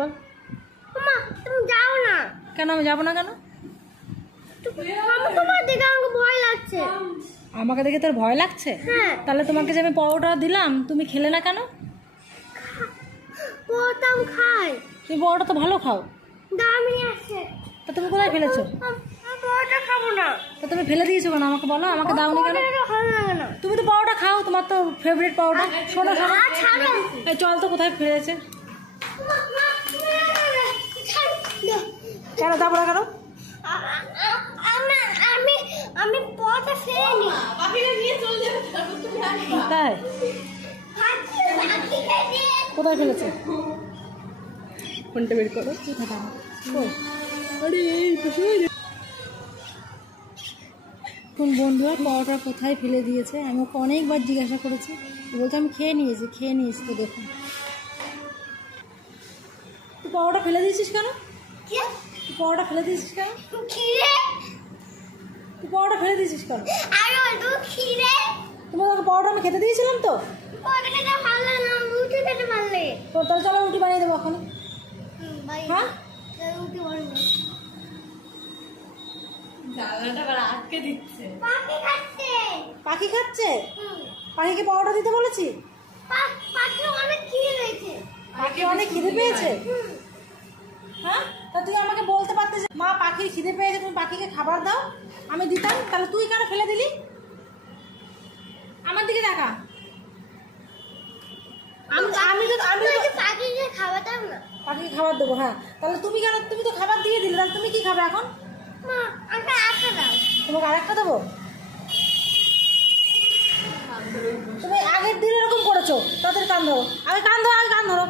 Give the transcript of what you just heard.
বল মা তুমি যাও না। কেন আমি যাবো না কেন? তোমার দেখে আমাকে ভয় লাগছে। আমাকে দেখে তোর ভয় লাগছে? হ্যাঁ। তাহলে তোমাকে যে আমি পরোটা দিলাম তুমি খেলে না কেন? পরোটা আমি খাই। তুমি পরোটা তো ভালো খাও। দামি আছে। তা তুমি কোথায় ফেলেছো? আমি পরোটা খাবো না। তা তুমি ফেলে দিয়েছো কেন আমাকে বলো, আমাকে দাওনি কেন? ভালো লাগে না। তুমি তো পরোটা খাও, তোমার তো ফেভারিট পরোটা। শোনো শোনো, ছাড়ো। এই চল তো কোথায় ফেলেছে। কেন যাবো না কেন? আমি পরোটা ফেলিনি। তাই কোথায় ফেলেছে? ফোনটা বের করো। কোন বন্ধুরা পরোটা কোথায় ফেলে দিয়েছে আমি ওকে অনেকবার জিজ্ঞাসা করেছি, বলছে আমি খেয়ে নিয়েছি তো দেখুন। তুই পরোটা ফেলে দিয়েছিস কেন? তুই পরোটা ফেলে দিয়েছিস কেন? তুই পরোটা ফেলে দিয়েছিস কেন? তোমাকে পরোটা আমি খেতে দিয়েছিলাম তো। তো তাহলে চলো রুটি বানিয়ে দেবো এখন। হ্যাঁ আটকে দিচ্ছে। পাখি খাচ্ছে? পাখিকে পরোটা দিতে বলেছি? পাখি অনেক খিদে পেয়েছে? হ্যাঁ, তা তুই আমাকে বলতে পারতিস মা পাখির খিদে পেয়েছে, তুমি পাখিকে খাবার দাও, আমি দিতাম। তাহলে তুই কেন ফেলে দিলি? আমার দিকে দেখা। পাখিকে খাবার দাও না। পাখিকে খাবার দেবো, হ্যাঁ। তাহলে তুমি কেন? তুমি তো খাবার দিয়ে দিলে, তাহলে তুমি কি খাবে এখন? মা আমাকে আরেকটা দাও। তোমাকে আরেকটা দেবো? তুমি আগের দিন এরকম করেছো, তাদের কান ধরো, আগে কান ধরো।